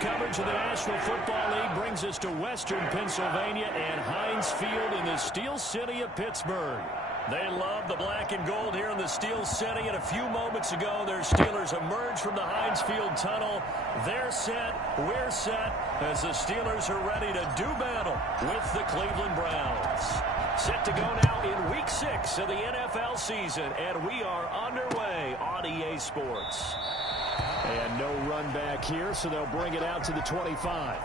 coverage of the National Football League brings us to Western Pennsylvania and Heinz Field in the Steel City of Pittsburgh. They love the black and gold here in the Steel City, and a few moments ago, their Steelers emerged from the Heinz Field tunnel. They're set, we're set, as the Steelers are ready to do battle with the Cleveland Browns. Set to go now in Week 6 of the NFL season, and we are underway on EA Sports. And no run back here, so they'll bring it out to the 25.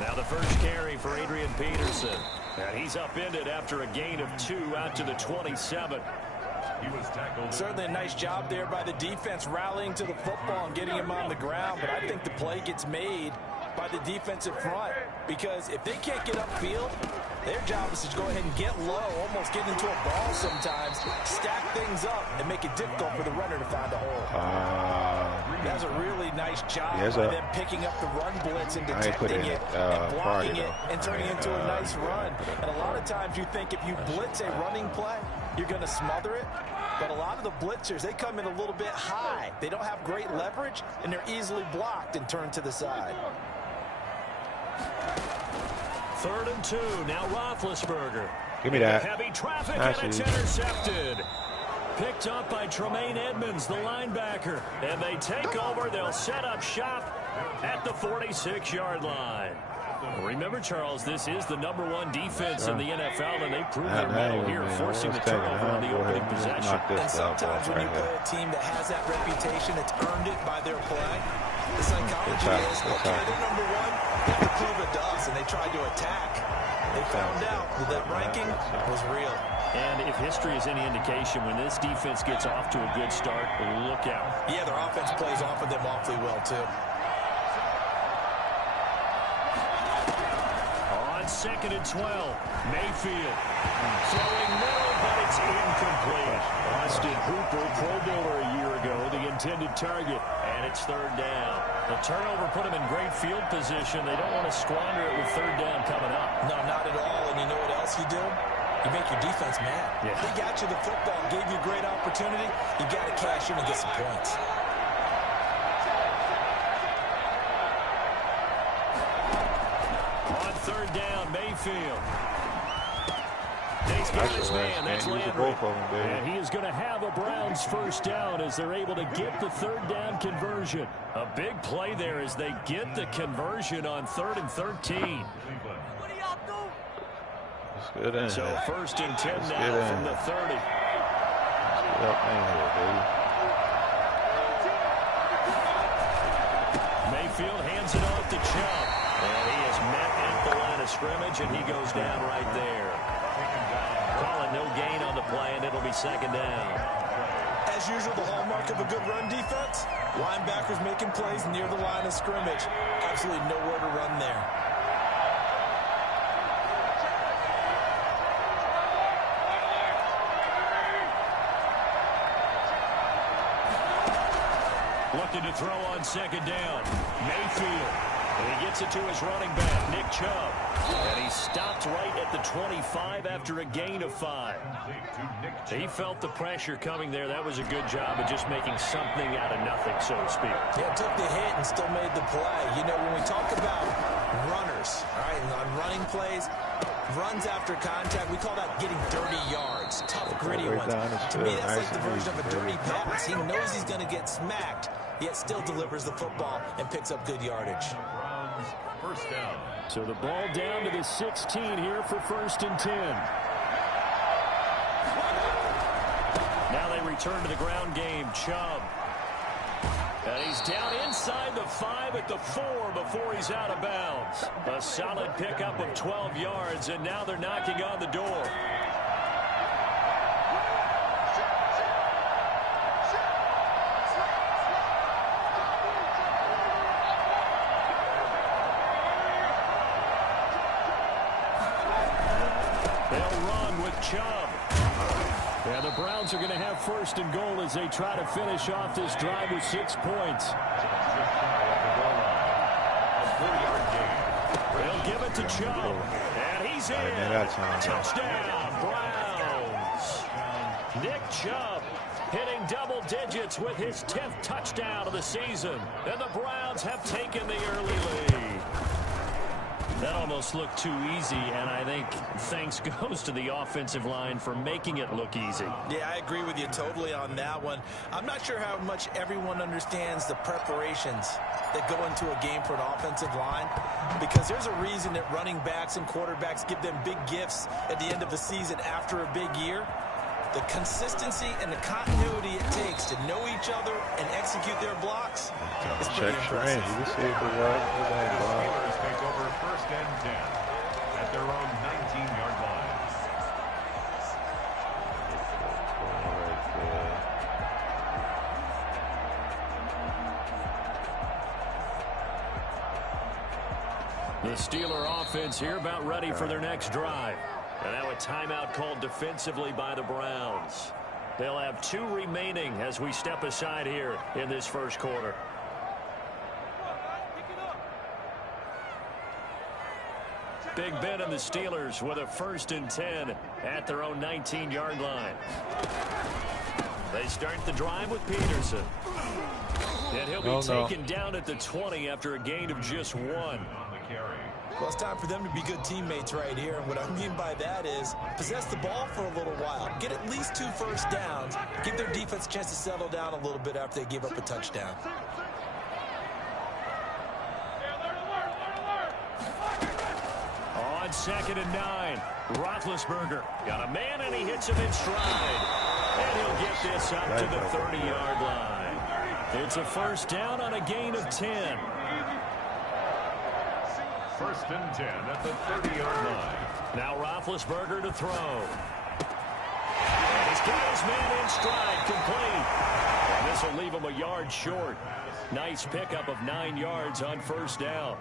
Now the first carry for Adrian Peterson. And he's upended after a gain of 2 out to the 27. He was tackled. Certainly a nice job there by the defense rallying to the football and getting him on the ground. But I think the play gets made by the defensive front, because if they can't get upfield, their job is to go ahead and get low, almost get into a ball sometimes, stack things up, and make it difficult for the runner to find a hole. That's a really nice job by them picking up the run blitz and detecting it and blocking it and turning it into a nice run. And a lot of times you think if you blitz a running play, you're going to smother it. But a lot of the blitzers, they come in a little bit high. They don't have great leverage, and they're easily blocked and turned to the side. 3rd and 2. Now Roethlisberger. Give me that. Heavy traffic, and it's intercepted. Picked up by Tremaine Edmonds, the linebacker. And they take over. They'll set up shop at the 46-yard line. Remember, Charles, this is the #1 defense in the NFL, and they prove their mettle here, forcing the turnover on the opening possession. And sometimes when you play a team that has that reputation, it's earned it by their play. The psychology is, okay, they're #1, they have to prove it to us, and they tried to attack. They found out that ranking was real. And if history is any indication, when this defense gets off to a good start, look out. Yeah, their offense plays off of them awfully well, too. On 2nd and 12, Mayfield throwing middle, but it's incomplete. Austin Hooper, Pro Bowler a year ago, the intended target, and it's 3rd down. The turnover put them in great field position. They don't want to squander it with 3rd down coming up. No, not at all. And you know what else you do? You make your defense mad. Yeah. They got you the football, gave you a great opportunity. You got to cash in and get some points. On 3rd down, Mayfield. He's got his man. That's Landry. And he is going to have a Browns 1st down as they're able to get the 3rd down conversion. A big play there as they get the conversion on 3rd and 13. So 1st and 10 now from the 30. Mayfield hands it off to Chubb. And he is met at the line of scrimmage, and he goes down right there. Calling no gain on the play, and it'll be 2nd down. As usual, the hallmark of a good run defense, linebackers making plays near the line of scrimmage. Absolutely nowhere to run there. Looking to throw on 2nd down. Mayfield. And he gets it to his running back, Nick Chubb. And he stopped right at the 25 after a gain of 5. He felt the pressure coming there. That was a good job of just making something out of nothing, so to speak. Yeah, took the hit and still made the play. You know, when we talk about runners, all right, and on running plays, runs after contact, we call that getting dirty yards, tough, gritty ones. To me, that's like the version of a dirty pass. He knows he's going to get smacked, yet still delivers the football and picks up good yardage. 1st down. So the ball down to the 16 here for 1st and 10. Now they return to the ground game. Chubb. And he's down inside the 5 at the 4 before he's out of bounds. A solid pickup of 12 yards, and now they're knocking on the door. They'll run with Chubb. And the Browns are going to have first and goal as they try to finish off this drive with 6 points. They'll give it to Chubb. And he's in. Touchdown, Browns. Nick Chubb hitting double digits with his 10th touchdown of the season. And the Browns have taken the early lead. That almost looked too easy, and I think thanks goes to the offensive line for making it look easy. Yeah, I agree with you totally on that one. I'm not sure how much everyone understands the preparations that go into a game for an offensive line, because there's a reason that running backs and quarterbacks give them big gifts at the end of the season after a big year. The consistency and the continuity it takes to know each other and execute their blocks is pretty impressive. You can see if the Steelers take over first and 10 at their own 19-yard line. The Steeler offense here about ready for their next drive. And now a timeout called defensively by the Browns. They'll have 2 remaining as we step aside here in this first quarter. Big Ben and the Steelers with a first and 10 at their own 19-yard line. They start the drive with Peterson. And he'll be taken down at the 20 after a gain of just 1. Well, it's time for them to be good teammates right here. And what I mean by that is possess the ball for a little while. Get at least 2 first downs. Give their defense a chance to settle down a little bit after they give up a touchdown. On 2nd and 9, Roethlisberger got a man and he hits him in stride. And he'll get this up to the 30-yard line. It's a first down on a gain of 10. First and 10 at the 30-yard line. Now Roethlisberger to throw. And he's got his man in stride, complete. And this will leave him a yard short. Nice pickup of 9 yards on first down.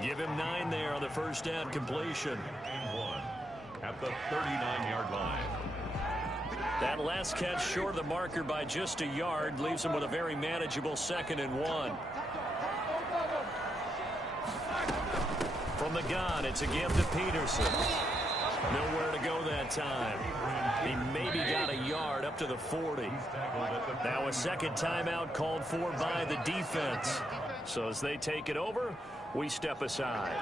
Give him 9 there on the first down completion. And 1 at the 39-yard line. That last catch short of the marker by just a yard leaves him with a very manageable 2nd and 1. From the gun, it's again to Peterson. Nowhere to go that time. He maybe got a yard up to the 40. Now a second timeout called for by the defense. So as they take it over, we step aside.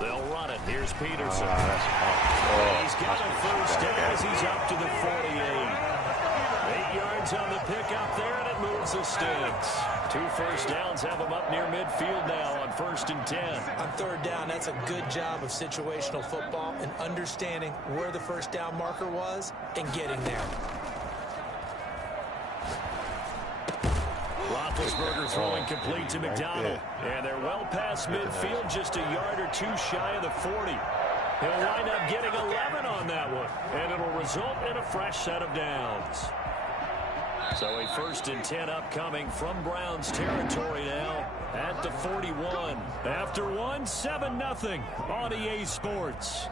They'll run it. Here's Peterson. He's got a first down as he's up to the 48. 8 yards on the pickup there, and it moves the sticks. 2 first downs have him up near midfield now on 1st and 10. On 3rd down, that's a good job of situational football and understanding where the first down marker was and getting there. Roethlisberger throwing complete to McDonald. And they're well past midfield, just a yard or 2 shy of the 40. He'll wind up getting 11 on that one, and it'll result in a fresh set of downs. So a 1st and 10 upcoming from Browns territory now at the 41. After 1, 7-0 on EA Sports.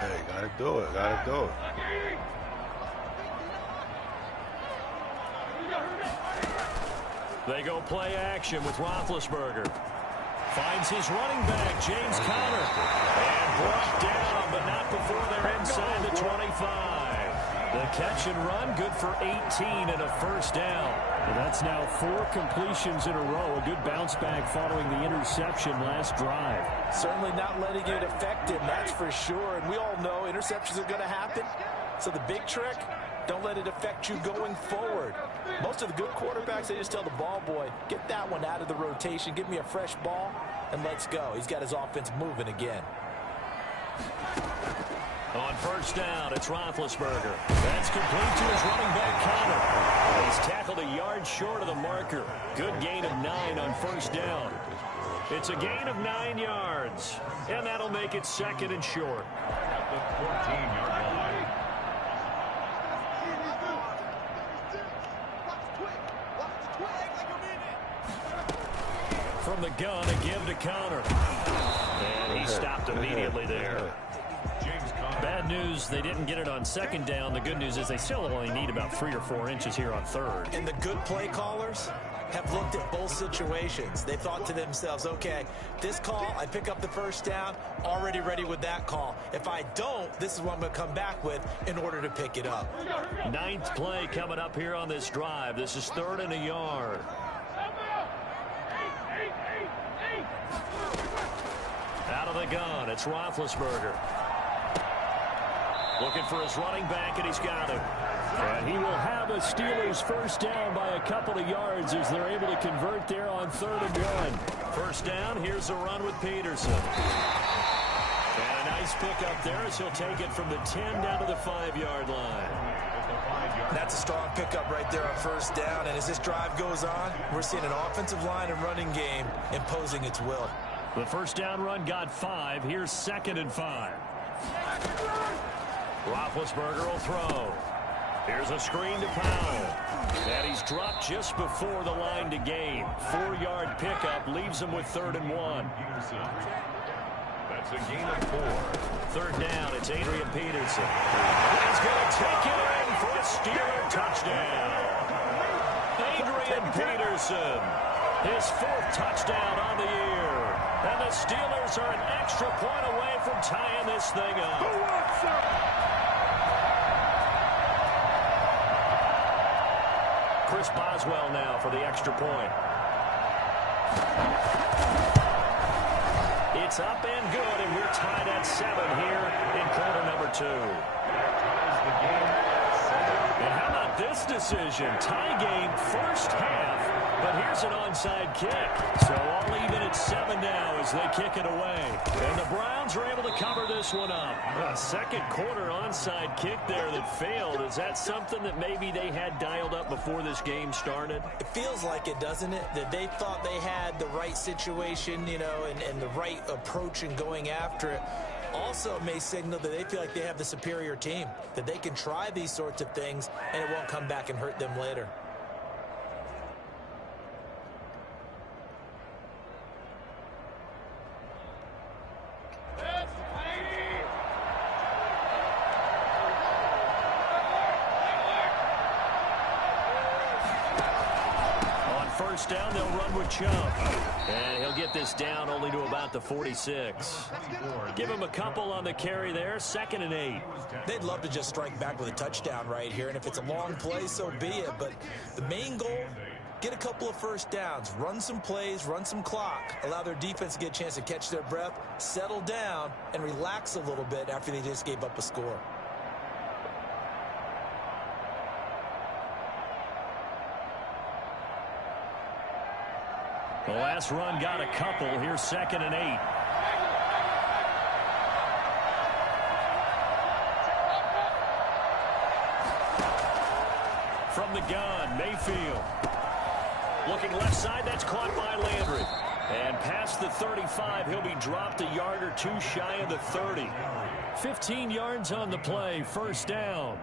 Hey, gotta do it, gotta do it. They go play action with Roethlisberger. Finds his running back, James Conner. And brought down, but not before they're inside the 25. The catch and run, good for 18 and a first down. And that's now 4 completions in a row. A good bounce back following the interception last drive. Certainly not letting it affect him, that's for sure. And we all know interceptions are going to happen. So the big trick, don't let it affect you going forward. Most of the good quarterbacks, they just tell the ball boy, get that one out of the rotation, give me a fresh ball, and let's go. He's got his offense moving again. On first down, it's Roethlisberger. That's complete to his running back, Conner. He's tackled a yard short of the marker. Good gain of 9 on first down. It's a gain of 9 yards, and that'll make it 2nd and short. At the 14-yard line. from the gun, a give to Connor. And he stopped immediately there. Bad news, they didn't get it on second down. The good news is they still only need about 3 or 4 inches here on third. And the good play callers have looked at both situations. They thought to themselves, okay, this call, I pick up the first down, already ready with that call. If I don't, this is what I'm going to come back with in order to pick it up. 9th play coming up here on this drive. This is 3rd and a yard. Out of the gun, it's Roethlisberger. Looking for his running back, and he's got him. And he will have a Steelers first down by a couple of yards as they're able to convert there on 3rd and 1. First down, here's a run with Peterson. And a nice pickup there as he'll take it from the 10 down to the 5-yard line. That's a strong pickup right there on first down. And as this drive goes on, we're seeing an offensive line and running game imposing its will. The first down run got 5. Here's 2nd and 5. Roethlisberger will throw. Here's a screen to Powell. And he's dropped just before the line to gain. 4-yard pickup leaves him with 3rd and 1. That's a gain of 4. 3rd down, it's Adrian Peterson. He's going to take it in for a Steeler touchdown. Adrian Peterson, his 4th touchdown on the year. And the Steelers are an extra point away from tying this thing up. Chris Boswell now for the extra point. It's up and good, and we're tied at 7 here in quarter number 2. And how about this decision? Tie game, first half, but here's an onside kick. So all even at 7 now as they kick it away. And the Browns are able to cover this one up. A second quarter onside kick there that failed. Is that something that maybe they had dialed up before this game started? It feels like it, doesn't it? That they thought they had the right situation, you know, and the right approach in going after it. Also may signal that they feel like they have the superior team, that they can try these sorts of things and it won't come back and hurt them later. First down, they'll run with Chubb. And he'll get this down only to about the 46. Give him a couple on the carry there. 2nd and 8. They'd love to just strike back with a touchdown right here. And if it's a long play, so be it. But the main goal, get a couple of first downs. Run some plays, run some clock. Allow their defense to get a chance to catch their breath, settle down, and relax a little bit after they just gave up a score. The last run got a couple. Here's 2nd and 8. From the gun, Mayfield. Looking left side, that's caught by Landry. And past the 35, he'll be dropped a yard or 2 shy of the 30. 15 yards on the play, first down.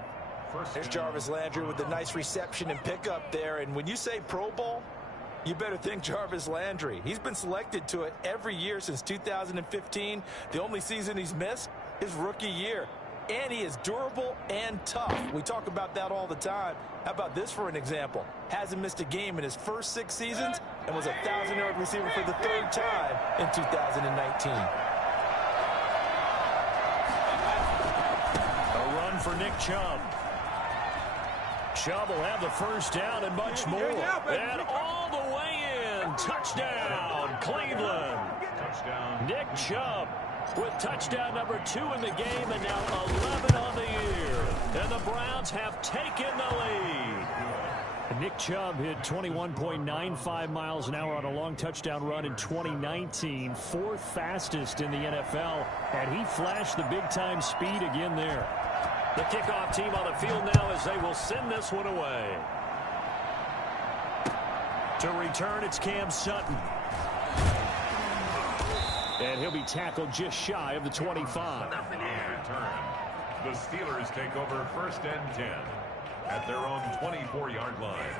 There's Jarvis Landry with a nice reception and pickup there. And when you say Pro Bowl, you better think Jarvis Landry. He's been selected to it every year since 2015. The only season he's missed is rookie year. And he is durable and tough. We talk about that all the time. How about this for an example? Hasn't missed a game in his first 6 seasons and was a 1,000-yard receiver for the 3rd time in 2019. A run for Nick Chubb. Chubb will have the first down and much more. And all the way in. Touchdown, Cleveland. Nick Chubb with touchdown number 2 in the game and now 11 on the year. And the Browns have taken the lead. Nick Chubb hit 21.95 miles an hour on a long touchdown run in 2019. 4th fastest in the NFL. And he flashed the big-time speed again there. The kickoff team on the field now as they will send this one away. To return, it's Cam Sutton. And he'll be tackled just shy of the 25. The Steelers take over 1st and 10 at their own 24-yard line.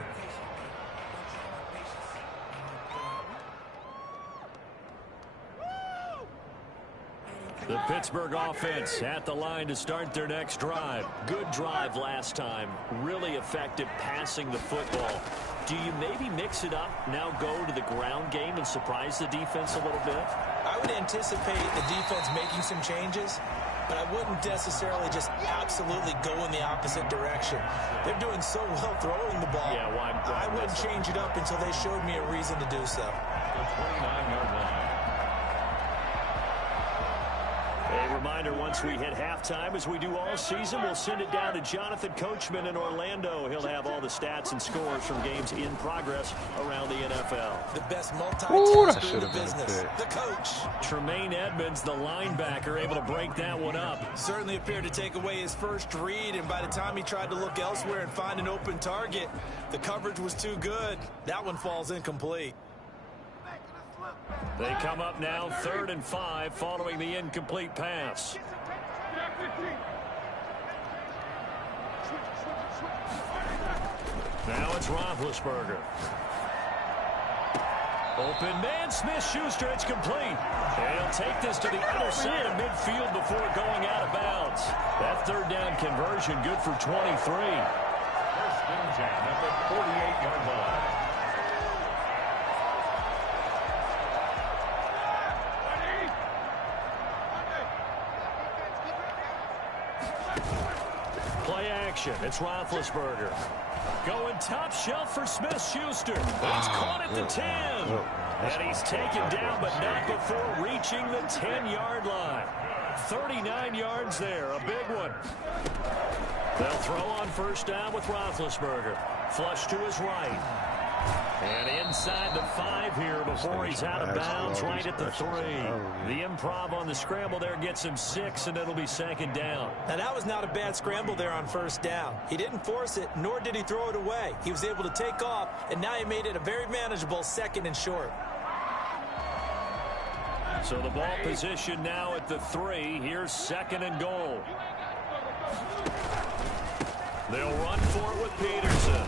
The Pittsburgh offense at the line to start their next drive. Good drive last time. Really effective passing the football. Do you maybe mix it up, now go to the ground game and surprise the defense a little bit? I would anticipate the defense making some changes, but I wouldn't necessarily just absolutely go in the opposite direction. They're doing so well throwing the ball. Yeah, why I wouldn't change it up until they showed me a reason to do so. The 29-yard line. A reminder, once we hit halftime, as we do all season, we'll send it down to Jonathan Coachman in Orlando. He'll have all the stats and scores from games in progress around the NFL. The best multitasker in the been a business, the coach. Tremaine Edmonds, the linebacker, able to break that one up. Certainly appeared to take away his first read, and by the time he tried to look elsewhere and find an open target, the coverage was too good. That one falls incomplete. They come up now 3rd and 5 following the incomplete pass. Now it's Roethlisberger. Open man, Smith-Schuster, it's complete. And he'll take this to the other side of midfield before going out of bounds. That 3rd down conversion good for 23. First and 10 at the 48-yard line. Play action. It's Roethlisberger. Going top shelf for Smith-Schuster. He's caught at the 10. And he's taken down, but not before reaching the 10-yard line. 39 yards there. A big one. They'll throw on first down with Roethlisberger. Flush to his right. And inside the 5 here before he's out of bounds, right at the 3. The improv on the scramble there gets him 6, and it'll be 2nd down. Now, that was not a bad scramble there on first down. He didn't force it, nor did he throw it away. He was able to take off, and now he made it a very manageable 2nd and short. So the ball position now at the 3. Here's 2nd and goal. They'll run for it with Peterson.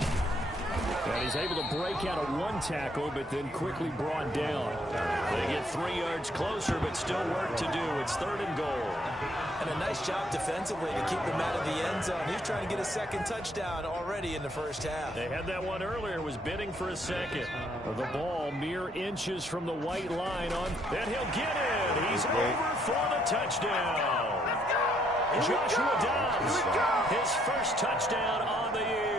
And he's able to break out of 1 tackle, but then quickly brought down. They get 3 yards closer, but still work to do. It's 3rd and goal. And a nice job defensively to keep him out of the end zone. He's trying to get a 2nd touchdown already in the first half. They had that one earlier, was bidding for a 2nd. The ball mere inches from the white line on, and he'll get it. He's over for the touchdown. Joshua Dobbs, his first touchdown on the year.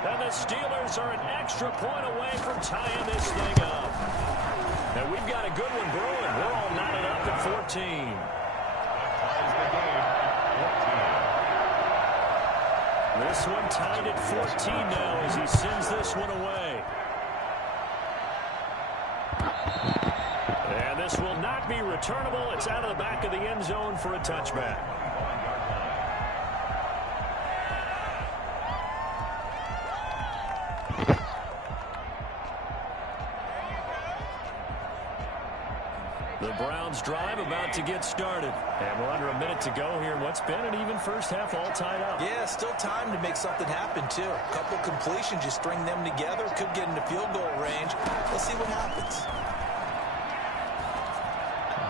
And the Steelers are an extra point away from tying this thing up. And we've got a good one brewing. We're all knotted up at 14. This one tied at 14 now as he sends this one away. And this will not be returnable. It's out of the back of the end zone for a touchback. The Browns drive about to get started. And we're under a minute to go here. What's been an even first half, all tied up. Yeah, still time to make something happen, too. A couple completions, you string them together, could get into field goal range. Let's see what happens.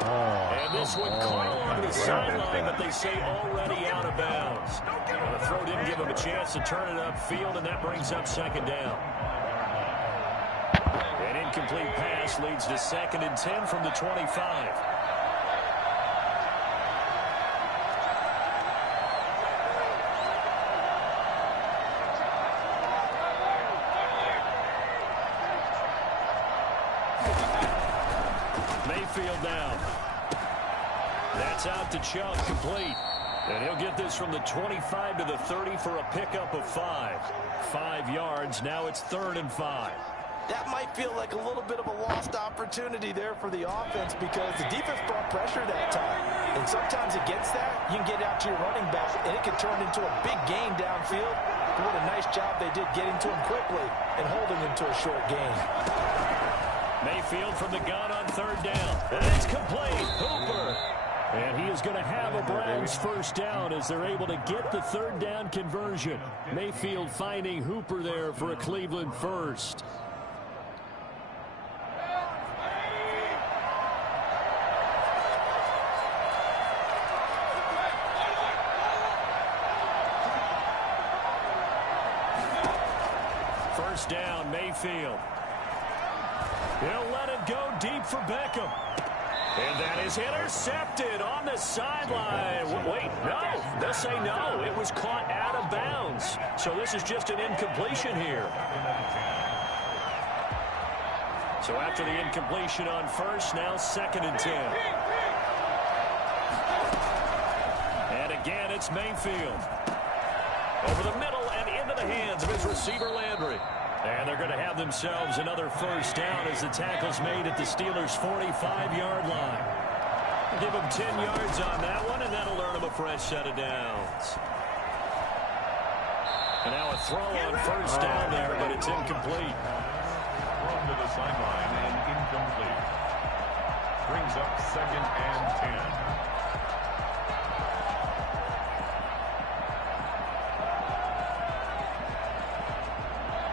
And this one caught along the sideline, but they say already out of bounds. Well, the throw didn't give him a chance to turn it upfield, and that brings up 2nd down. An incomplete pass leads to 2nd and 10 from the 25. Mayfield down. That's out to Chubb, complete. And he'll get this from the 25 to the 30 for a pickup of 5. 5 yards. Now it's 3rd and 5. That might feel like a little bit of a lost opportunity there for the offense because the defense brought pressure that time. And sometimes against that, you can get out to your running back, and it can turn into a big gain downfield. But what a nice job they did getting to him quickly and holding him to a short gain. Mayfield from the gun on 3rd down. And it's complete. Hooper. And he is going to have a Browns first down as they're able to get the 3rd down conversion. Mayfield finding Hooper there for a Cleveland first. First down, Mayfield. He'll let it go deep for Beckham. And that is intercepted on the sideline. Wait, no. They'll say no. It was caught out of bounds. So this is just an incompletion here. So after the incompletion on first, now 2nd and 10. And again, it's Mayfield. Over the middle and into the hands of his receiver, Landry. And they're going to have themselves another first down as the tackle's made at the Steelers' 45-yard line. Give them 10 yards on that one, and that'll earn them a fresh set of downs. And now a throw on first down there, but it's incomplete. Thrown to the sideline and incomplete. Brings up 2nd and 10.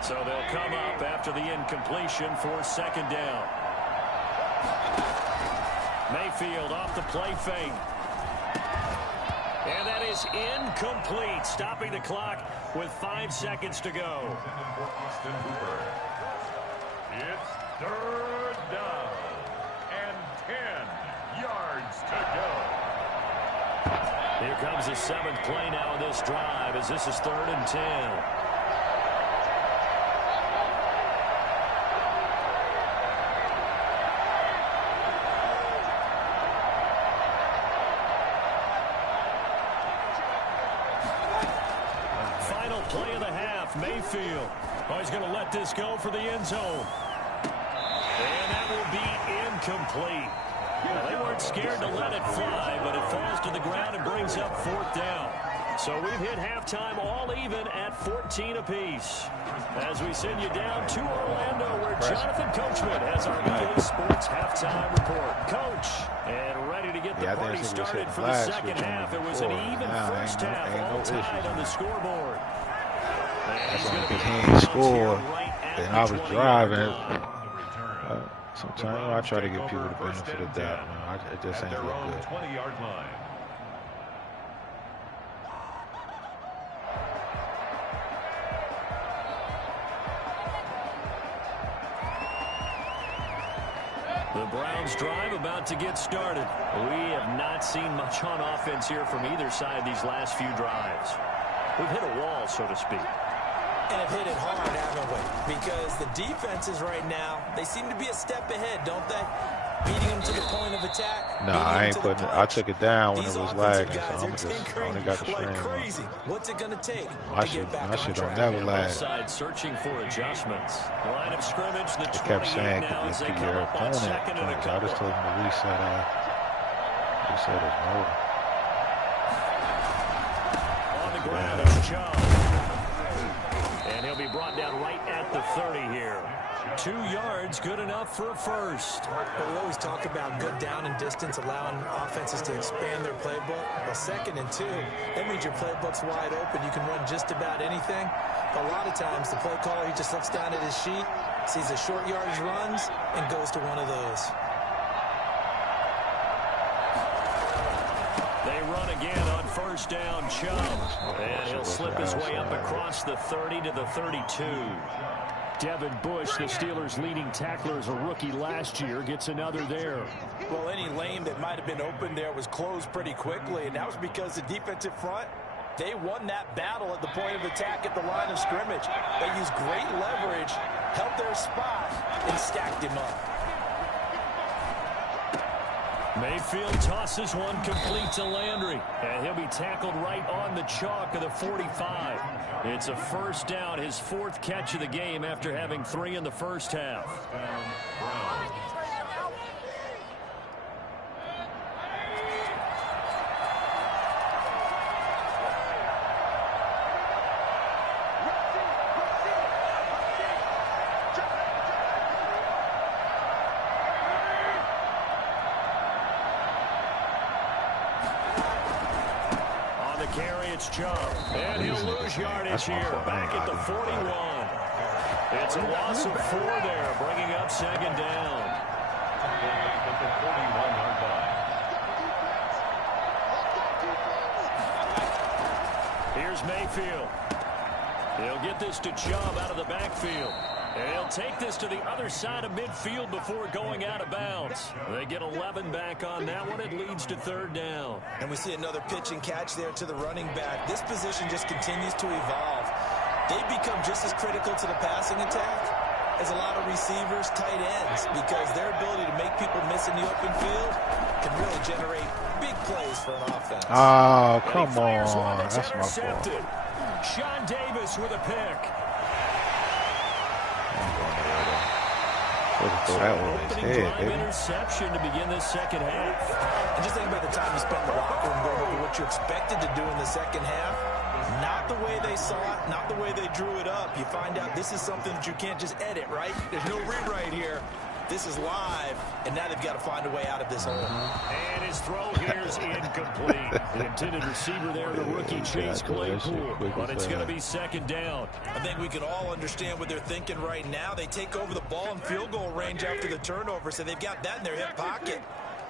So they'll come up after the incompletion for 2nd down. Mayfield off the play fake. And that is incomplete, stopping the clock with 5 seconds to go. It's 3rd down and 10 yards to go. Here comes the 7th play now in this drive as this is 3rd and 10. Play of the half, Mayfield. Oh, he's going to let this go for the end zone. And that will be incomplete. Well, they weren't scared to let it fly, but it falls to the ground and brings up 4th down. So we've hit halftime all even at 14 apiece. As we send you down to Orlando, where Jonathan Coachman has our weekly sports halftime report. Coach, and ready to get the party started for the second half. It was an even first half, all tied on the scoreboard. That's only because he ain't scored. And I was driving. Sometimes I try to give people the benefit of that. It just ain't look good. 20-yard line. The Browns drive about to get started. We have not seen much on offense here from either side these last few drives. We've hit a wall, so to speak. And have hit it hard, haven't we? Because the defenses right now, they seem to be a step ahead, don't they? Beating them to the point of attack. No, I ain't putting it. I took it down when it was lagging, so I only got the stream. Crazy. What's it going to take my shit don't never lag. Side searching for adjustments. Line of scrimmage, the they kept saying, if your opponent points, I just told them to reset his motor. On the ground is Chubb. And he'll be brought down right at the 30 here. 2 yards, good enough for a first. Well, we always talk about good down and distance, allowing offenses to expand their playbook. Well, 2nd and 2, that means your playbook's wide open. You can run just about anything. But a lot of times, the play caller, he just looks down at his sheet, sees the short yardage runs, and goes to one of those. They run again on first down, Chubb. And he'll slip his way up across the 30 to the 32. Devin Bush, the Steelers' leading tackler as a rookie last year, gets another there. Well, any lane that might have been open there was closed pretty quickly, and that was because the defensive front, they won that battle at the point of attack at the line of scrimmage. They used great leverage, held their spot, and stacked him up. Mayfield tosses one complete to Landry, and he'll be tackled right on the chalk of the 45. It's a first down, his 4th catch of the game after having 3 in the first half. It's Chubb, and he'll lose yardage here, back at the 41. It's a loss of 4 there, bringing up 2nd down. At the 41-yard line. Here's Mayfield. He'll get this to Chubb out of the backfield. And he'll take this to the other side of midfield before going out of bounds. They get 11 back on that one. It leads to 3rd down. And we see another pitch and catch there to the running back. This position just continues to evolve. They become just as critical to the passing attack as a lot of receivers, tight ends, because their ability to make people miss in the open field can really generate big plays for an offense. Oh, come on. That's my fault. Sean Davis with a pick. Interception to begin this second half. And just think about the time you spent in the locker room going over what you expected to do in the second half. Not the way they saw it, not the way they drew it up. You find out this is something that you can't just edit, right? There's no rewrite here. This is live, and now they've got to find a way out of this hole. And his throw here is incomplete. The intended receiver there, the rookie Chase Claypool, but it's going to be 2nd down. I think we can all understand what they're thinking right now. They take over the ball in field goal range after the turnover, so they've got that in their hip pocket.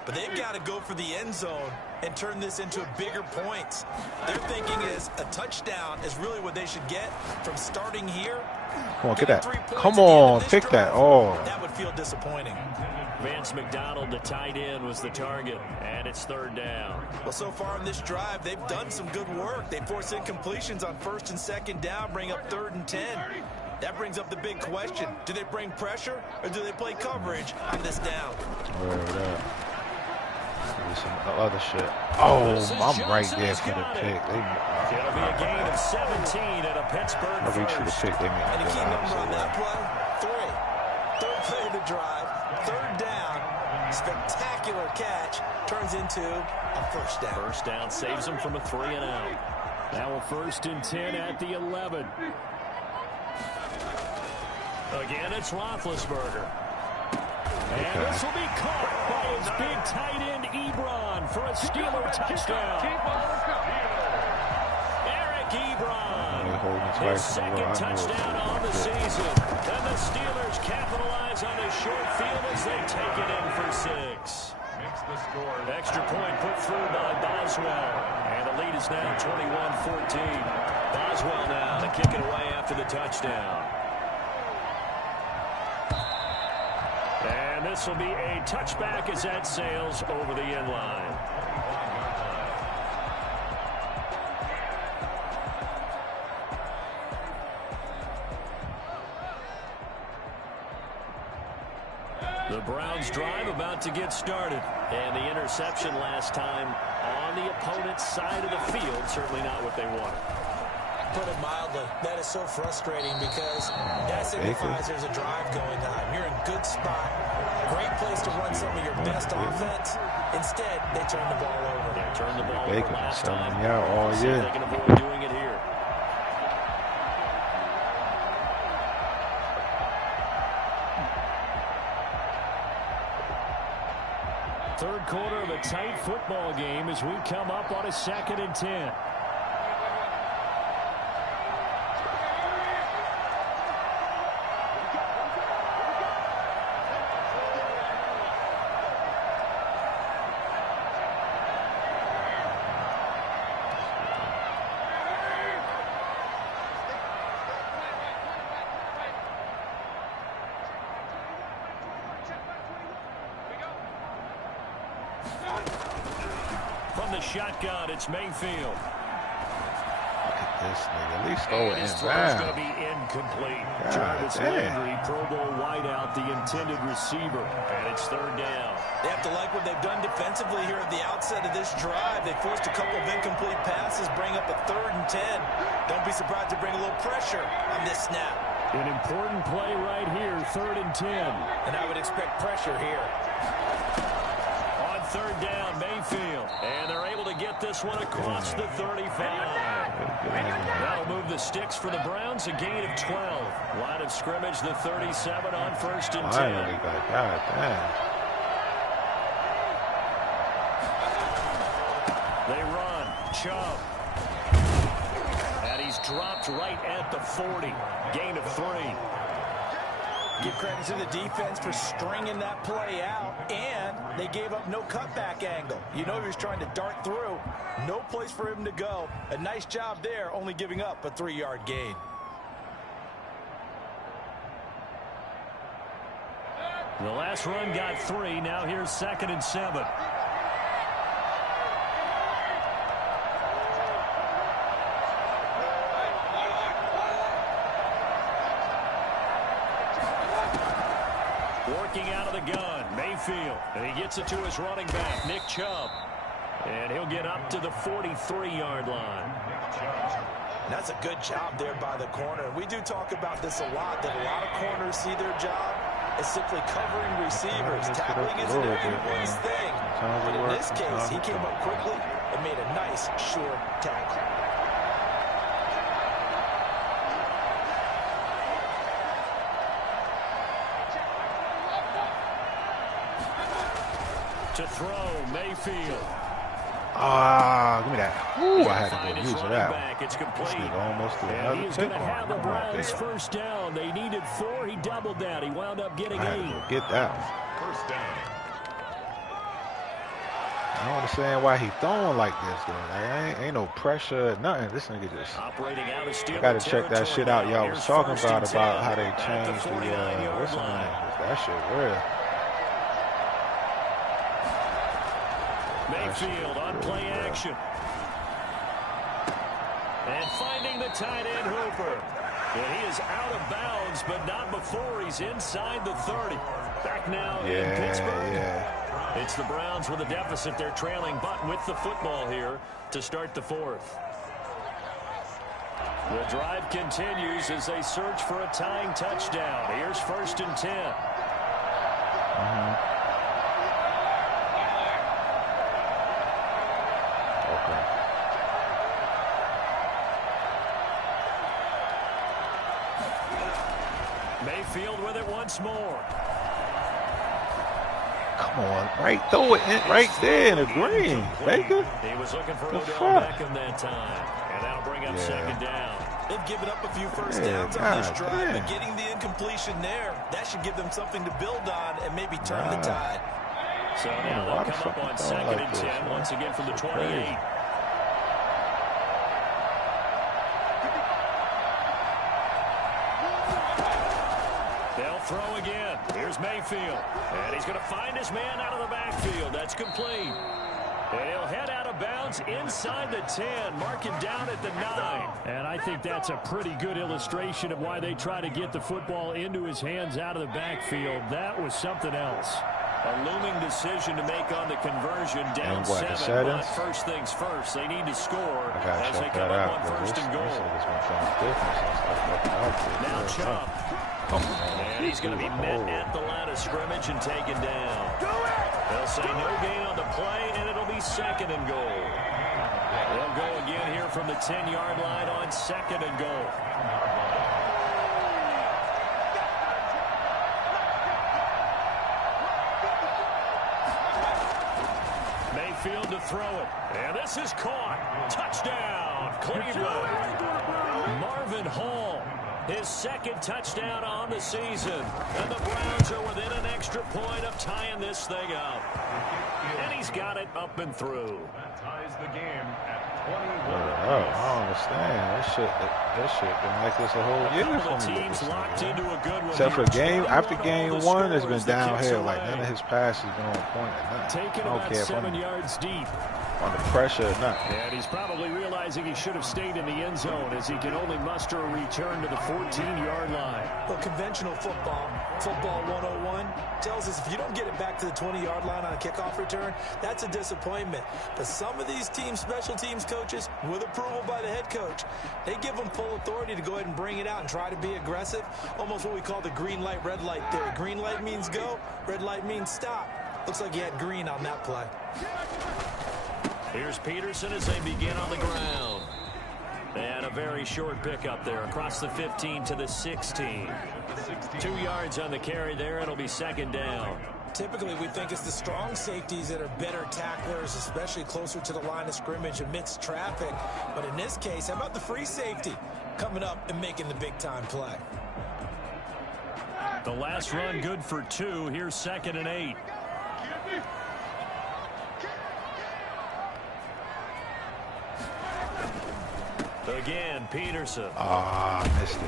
But they've got to go for the end zone and turn this into bigger points. Their thinking is a touchdown is really what they should get from starting here. Come on, get that. Come on, pick that. Oh. That would feel disappointing. Vance McDonald, the tight end, was the target, and it's 3rd down. Well, so far in this drive, they've done some good work. They force incompletions on 1st and 2nd down, bring up 3rd and 10. That brings up the big question. Do they bring pressure, or do they play coverage on this down? Some other shit. Oh, I'm right there for the pick. It'll be a gain of 17 at a Pittsburgh I'll reach for the pick. They made and a key number on that play, 3. 3rd play of the drive, 3rd down. Spectacular catch turns into a 1st down. 1st down saves them from a 3-and-out. Now a 1st and 10 at the 11. Again, it's Roethlisberger. And this will be caught by his big tight end, Ebron, for a Steeler touchdown. Eric Ebron, his 2nd touchdown on the season. And the Steelers capitalize on this short field as they take it in for 6. Extra point put through by Boswell. And the lead is now 21-14. Boswell now to kick it away after the touchdown. And this will be a touchback as that sails over the end line. The Browns drive about to get started. And the interception last time on the opponent's side of the field, certainly not what they wanted. Put it mildly, that is so frustrating because that signifies there's a drive going on. You're in a good spot, great place to run some of your best offense. Instead, they turn the ball over. They turn the ball over last time. Yeah, all year. They can avoid doing it here. Third quarter of a tight football game as we come up on a 2nd and 10. From the shotgun, it's Mayfield. Look at this nigga. At least throw it in. His throw is going to be incomplete. Jarvis Landry, Pro Bowl wideout, the intended receiver. And it's 3rd down. They have to like what they've done defensively here at the outset of this drive. They forced a couple of incomplete passes, bring up a 3rd and 10. Don't be surprised to bring a little pressure on this snap. An important play right here, 3rd and 10. And I would expect pressure here. On 3rd down, Mayfield. And they're able to get this one across the 35. That'll move the sticks for the Browns, a gain of 12. Line of scrimmage, the 37 on 1st and 10. Finally got God, They run. Chubb. And he's dropped right at the 40. Gain of 3. Give credit to the defense for stringing that play out, and they gave up no cutback angle. You know he was trying to dart through. No place for him to go. A nice job there, only giving up a 3-yard gain. The last run got 3. Now here's 2nd and 7. Working out of the gun, Mayfield. And he gets it to his running back, Nick Chubb. And he'll get up to the 43-yard line. That's a good job there by the corner. We do talk about this a lot, that a lot of corners see their job as simply covering receivers. Tackling isn't everyone's thing. But in this case, he came up quickly and made a nice, short tackle. To throw, Mayfield. Give me that. Ooh, I had to go use that. It's complete. Almost and he's going to have the Browns first down. They needed 4. He doubled that. He wound up getting 8. Get that one. First down. I don't understand why he throwing like this, though. Ain't no pressure, nothing. This nigga just. Operating out of steel. Got to check that shit out. Y'all was talking about how they changed the what's the name? That shit real. Mayfield on play action. And finding the tight end Hooper. And he is out of bounds, but not before he's inside the 30. Back now in Pittsburgh. Yeah. It's the Browns with a deficit. They're trailing, but with the football here to start the 4th. The drive continues as they search for a tying touchdown. Here's 1st and 10. Mayfield with it once more. Come on, throw it in right there in the green, Baker. He was looking for Odell Beckham that time, and that'll bring up 2nd down. They've given up a few first downs on this drive, but getting the incompletion there, that should give them something to build on and maybe turn the tide. So now they'll come up on 2nd and 10 once again from the 28. Throw again. Here's Mayfield. And he's going to find his man out of the backfield. That's complete. And he'll head out of bounds inside the 10, marking down at the 9. And I think that's a pretty good illustration of why they try to get the football into his hands out of the backfield. That was something else. A looming decision to make on the conversion, down 7, but first things first, they need to score as they come up on 1st and goal. Now Chubb. And he's going to be met at the line of scrimmage and taken down. They'll say no gain on the play, and it'll be 2nd and goal. They'll go again here from the 10-yard line on 2nd and goal. Mayfield to throw it. And this is caught. Touchdown, Cleveland. Marvin Hall. His 2nd touchdown on the season. And the Browns are within an extra point of tying this thing up. And he's got it up and through. That ties the game at 21. I don't understand. That shit been like this a whole year for me. Teams locked into a good one. Except for after game 1, it's been downhill. Like none of his passes been on point or nothing. Taking about 7 yards deep. On the pressure or not. And he's probably realizing he should have stayed in the end zone as he can only muster a return to the 14-yard line. Well, conventional football 101, tells us if you don't get it back to the 20-yard line on a kickoff return, that's a disappointment. But some of these special teams coaches, with approval by the head coach, they give them full authority to go ahead and bring it out and try to be aggressive. Almost what we call the green light, red light theory. Green light means go, red light means stop. Looks like he had green on that play. Here's Peterson as they begin on the ground. And a very short pickup there across the 15 to the 16. 2 yards on the carry there. It'll be 2nd down. Typically, we think it's the strong safeties that are better tacklers, especially closer to the line of scrimmage amidst traffic. But in this case, how about the free safety coming up and making the big-time play? The last run good for 2. Here's 2nd and 8. Again, Peterson. Missed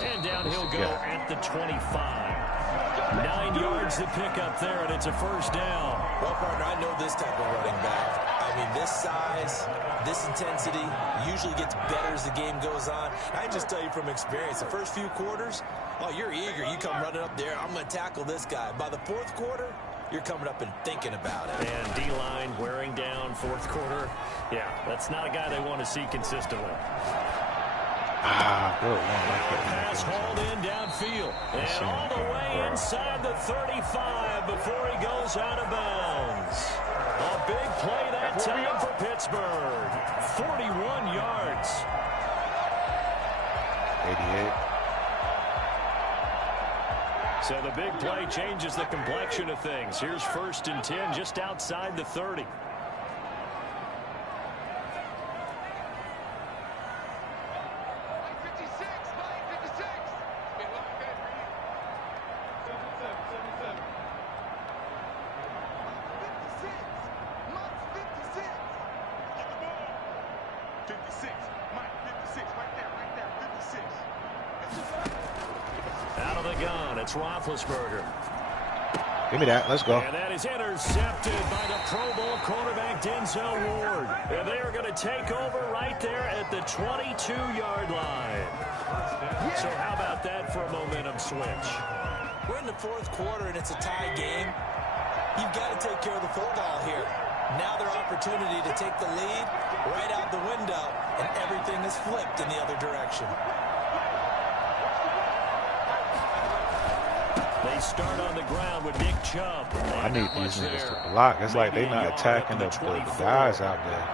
it. And down he'll go at the 25. 9 yards to pick up there, and it's a first down. Well, partner, I know this type of running back. I mean, this size, this intensity usually gets better as the game goes on. I can just tell you from experience, the first few quarters, oh, you're eager. You come running up there, I'm going to tackle this guy. By the fourth quarter, you're coming up and thinking about it. And D-line wearing down fourth quarter. Yeah, that's not a guy they want to see consistently. Good one. Pass hauled in downfield. And all the way inside the 35 before he goes out of bounds. A big play that time for Pittsburgh. 41 yards. 88. So the big play changes the complexion of things. Here's 1st and 10 just outside the 30. Out of the gun, it's Roethlisberger. Give me that. Let's go. And that is intercepted by the Pro Bowl quarterback Denzel Ward. And they are going to take over right there at the 22-yard line. So how about that for a momentum switch? We're in the fourth quarter, and it's a tie game. You've got to take care of the football here. Now their opportunity to take the lead right out the window, and everything is flipped in the other direction. They start on the ground with Nick Chubb. I need these niggas to block. It's like they're not attacking the guys out there.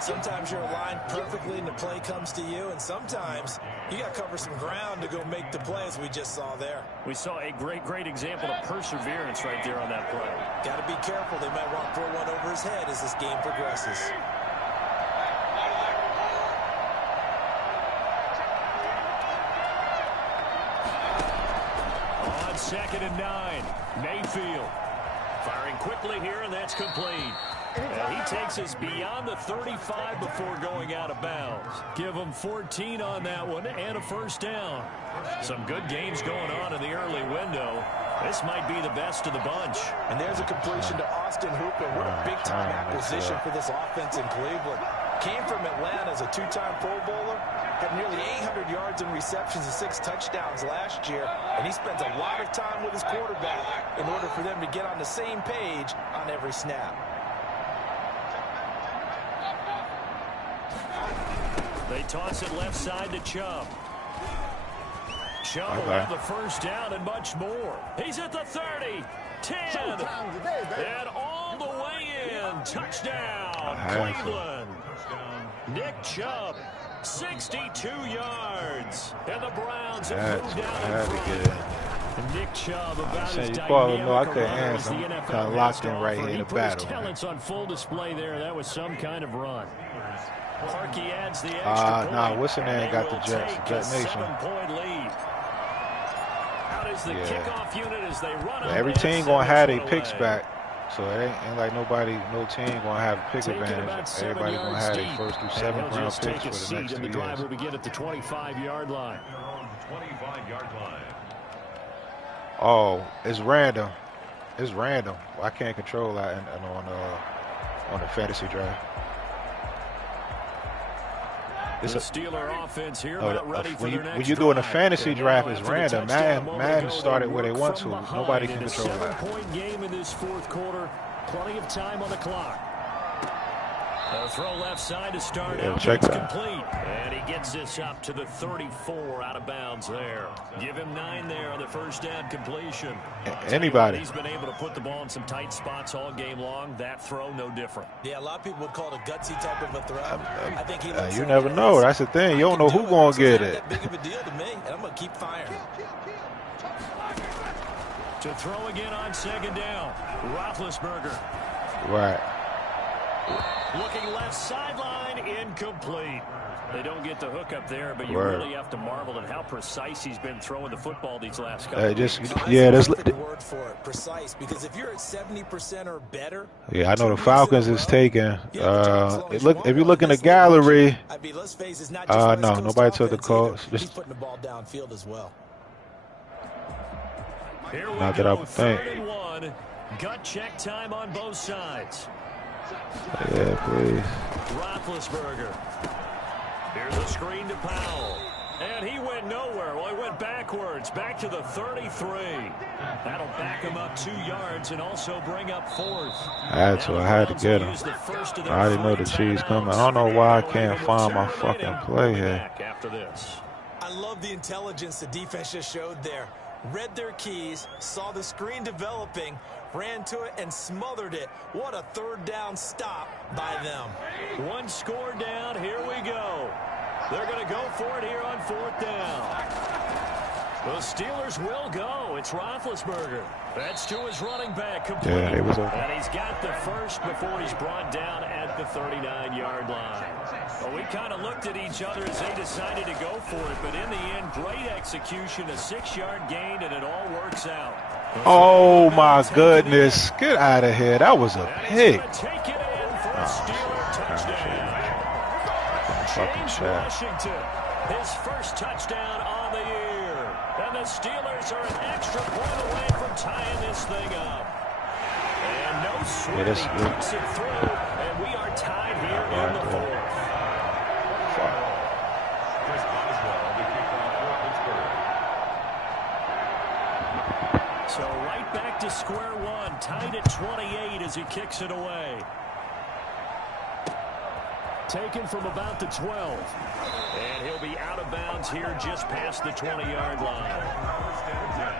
Sometimes you're aligned perfectly and the play comes to you, and sometimes you got to cover some ground to go make the play, as we just saw there. We saw a great example of perseverance right there on that play. Got to be careful. They might want to throw one over his head as this game progresses. On 2nd and 9, Mayfield firing quickly here, and that's complete. And he takes us beyond the 35 before going out of bounds. Give him 14 on that one and a first down. Some good games going on in the early window. This might be the best of the bunch. And there's a completion to Austin Hooper. What a big-time acquisition for this offense in Cleveland. Came from Atlanta as a 2-time Pro Bowler. Had nearly 800 yards in receptions and 6 touchdowns last year. And he spends a lot of time with his quarterback in order for them to get on the same page on every snap. They toss it left side to Chubb. Chubb will have the first down and much more. He's at the 30, 10, and all the way in. Touchdown, Cleveland. Nick Chubb, 62 yards. And the Browns have moved down. Nick Chubb about as dynamic around as the NFL kind of locked in right here in the battle. Talents on full display there. That was some kind of run. Parkey adds the extra point. Nah, what's the name got the Jets? Jet Nation. 7-point lead. Out is the kickoff unit as they run. Every team gonna have their picks back, so it ain't like no team gonna have a pick advantage. Everybody gonna have their first through 7th round picks for the next 2 years. The drive will begin at the 25-yard line. 25-yard line. Oh, it's random. It's random. I can't control that on the fantasy draft. It's a Steeler offense here, not ready for their next when you're doing a fantasy draft, it's random. Madden started where they want to. Nobody can control that. 7-point game in this fourth quarter. Plenty of time on the clock. A throw left side to start out. Check that. Complete. And he gets this up to the 34 out of bounds there. Give him 9 there on the first down completion. Anybody. He's been able to put the ball in some tight spots all game long. That throw, no different. Yeah, a lot of people would call it a gutsy type of a throw. I think he you never know. That's the thing. You don't know who's going to get it. That big of a deal to me, and I'm going to keep firing. To throw again on 2nd down. Roethlisberger. Right. Looking left sideline, incomplete. They don't get the hook up there, but you really have to marvel at how precise he's been throwing the football these last couple of weeks. That's the word for it, precise, because if you're at 70% or better. Yeah, I know the Falcons is taking. If you look in the gallery, no, nobody took the call. He's putting the ball downfield as well. Not that I would think. Gut check time on both sides. Yeah, please. Roethlisberger. Here's a screen to Powell. And he went nowhere. Well, he went backwards, back to the 33. That'll back him up 2 yards and also bring up 4th. I had to get him. I already know the cheese coming. I don't know why I can't find my fucking play here. After this. I love the intelligence the defense just showed there. Read their keys, saw the screen developing, ran to it, and smothered it. What a 3rd down stop by them. 1 score down. Here we go. They're going to go for it here on 4th down. The Steelers will go. It's Roethlisberger. That's to his running back. Complete. Yeah, it was and he's got the first before he's brought down at the 39-yard line. Well, we kind of looked at each other as they decided to go for it, but in the end, great execution, a 6-yard gain, and it all works out. Oh, my goodness. Get out of here. That was a pick. Take it in for a Steeler touchdown. James Washington, his first touchdown on the year. And the Steelers are an extra point away from tying this thing up. And no sweat, he puts it through, and we are tied here in the 4th. Chris Boswell, the kickoff for Pittsburgh. So right back to square one, tied at 28 as he kicks it away. Taken from about the 12. And he'll be out of bounds here just past the 20-yard line. First and 10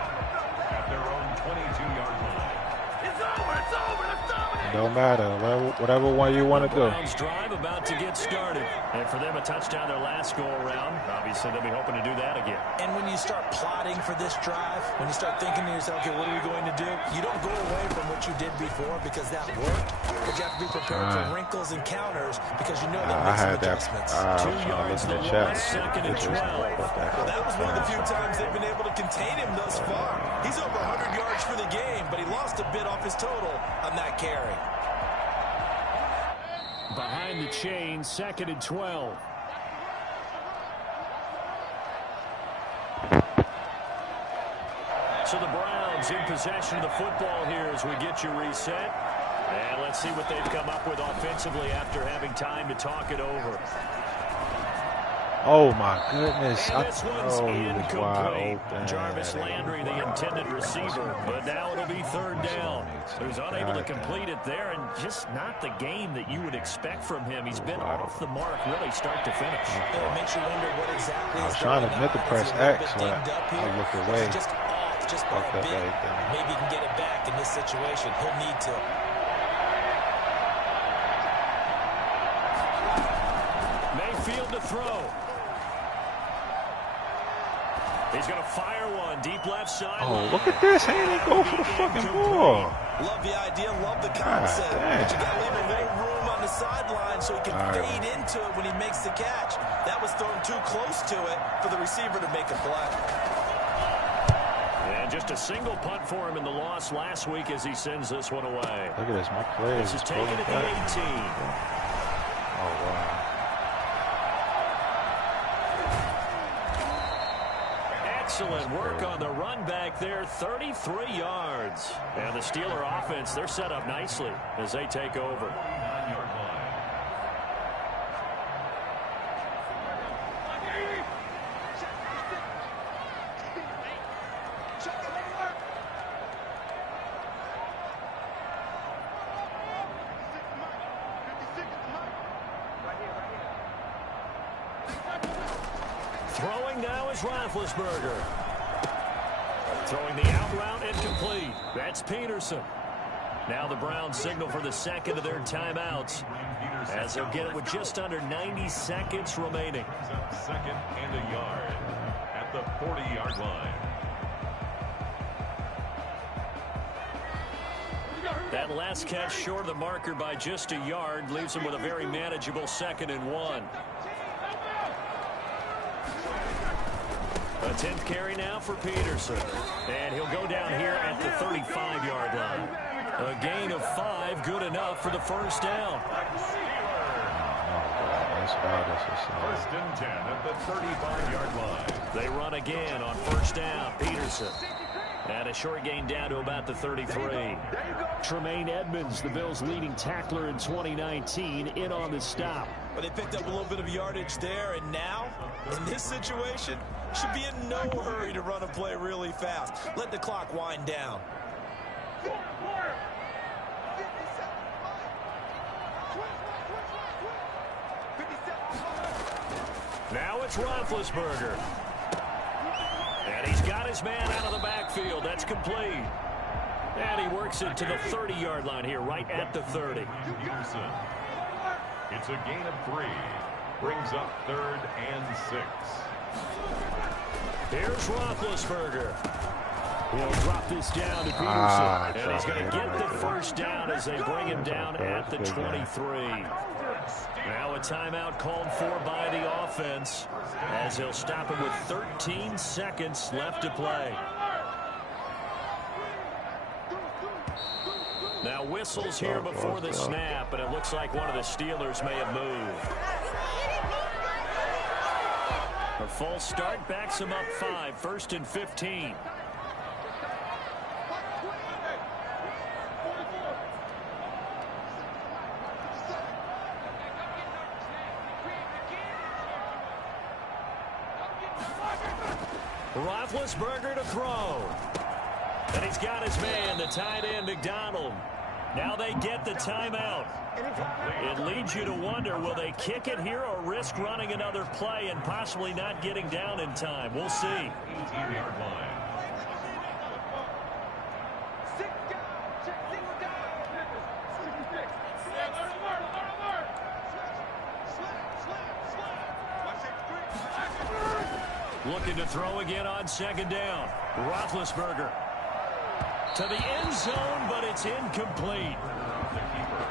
at their own 22-yard line. It's over, it's over, it's over. Don't matter. Whatever one you want to do. Browns drive about to get started. And for them, a touchdown their last go-around. Obviously, they'll be hoping to do that again. And when you start plotting for this drive, when you start thinking to yourself, okay, what are we going to do? You don't go away from what you did before because that worked. But you have to be prepared for wrinkles and counters because you know that makes some adjustments. 2 yards the loss, 2nd and 12. Well, that was one of the few times they've been able to contain him thus far. He's over 100 yards for the game, but he lost a bit off his total on that carry. Behind the chain, 2nd and 12. So the Browns in possession of the football here as we get you reset. And let's see what they've come up with offensively after having time to talk it over. Oh, my goodness. And this one's he was wide open. Jarvis Landry, the intended receiver. But now it'll be 3rd down. He was unable to complete it there, and just not the game that you would expect from him. He's been off the mark really start to finish. It makes you wonder what exactly I was trying to meant to press X, but I looked away. Just off, just by a bit. Maybe he can get it back in this situation. He'll need to. Mayfield to throw. He's going to fire one deep left side. Oh, look at this. He didn't go for the fucking ball. Love the idea, love the concept. But you got to leave a little room on the sideline so he can fade into it when he makes the catch. That was thrown too close to it for the receiver to make a play. And just a single punt for him in the loss last week as he sends this one away. Look at this. My play This is taken at the 18. Oh, wow. Excellent work on the run back there, 33 yards. And the Steeler offense, they're set up nicely as they take over. 9-yard line. Throwing now is Roethlisberger. Throwing the out route incomplete. That's Peterson. Now the Browns signal for the 2nd of their timeouts as they'll get it with just under 90 seconds remaining. 2nd and a yard at the 40-yard line. That last catch short of the marker by just a yard leaves him with a very manageable 2nd and 1. A 10th carry now for Peterson. And he'll go down here at the 35-yard line. A gain of 5, good enough for the first down. First and 10 at the 35-yard line. They run again on first down. Peterson. And a short gain down to about the 33. Tremaine Edmonds, the Bills' leading tackler in 2019, in on the stop. But they picked up a little bit of yardage there, and now, in this situation, should be in no hurry to run a play really fast. Let the clock wind down. Now it's Roethlisberger. And he's got his man out of the backfield. That's complete. And he works it to the 30-yard line here, right at the 30. It's a gain of 3. Brings up 3rd and 6. Here's Roethlisberger. He'll drop this down to Peterson. And he's going to get the first down as they bring him down at the 23. Now a timeout called for by the offense as they'll stop him with 13 seconds left to play. Now whistles here before the snap, and it looks like one of the Steelers may have moved. A false start backs him up 5, 1st and 15. Roethlisberger to throw. And he's got his man, the tight end, McDonald. Now they get the timeout. It leads you to wonder, will they kick it here or risk running another play and possibly not getting down in time? We'll see. 18-yard line. Looking to throw again on 2nd down. Roethlisberger to the end zone, but it's incomplete. The keeper.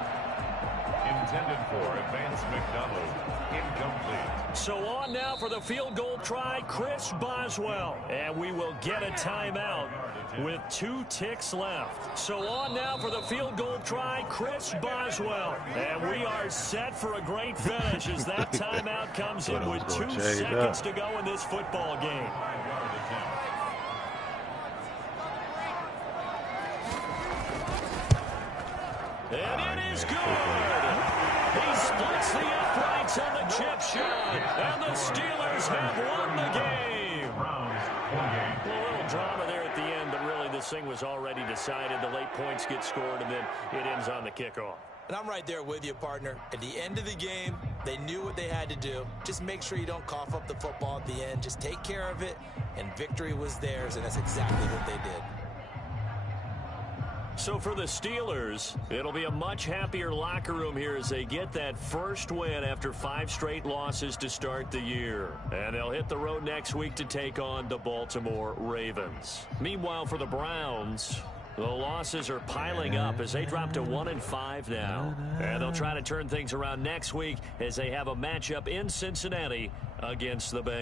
Intended for Advance McDonald. Incomplete. So on now for the field goal try, Chris Boswell. And we will get a timeout with 2 ticks left. So on now for the field goal try, Chris Boswell. And we are set for a great finish as that timeout comes in with 2 seconds to go in this football game. And it is good. He splits the uprights on the chip shot. And the Steelers have won the game. A little drama there at the end, but really this thing was already decided. The late points get scored, and then it ends on the kickoff. And I'm right there with you, partner. At the end of the game, they knew what they had to do. Just make sure you don't cough up the football at the end. Just take care of it, and victory was theirs, and that's exactly what they did. So for the Steelers, it'll be a much happier locker room here as they get that first win after 5 straight losses to start the year. And they'll hit the road next week to take on the Baltimore Ravens. Meanwhile, for the Browns, the losses are piling up as they drop to 1-5 now. And they'll try to turn things around next week as they have a matchup in Cincinnati against the Bengals.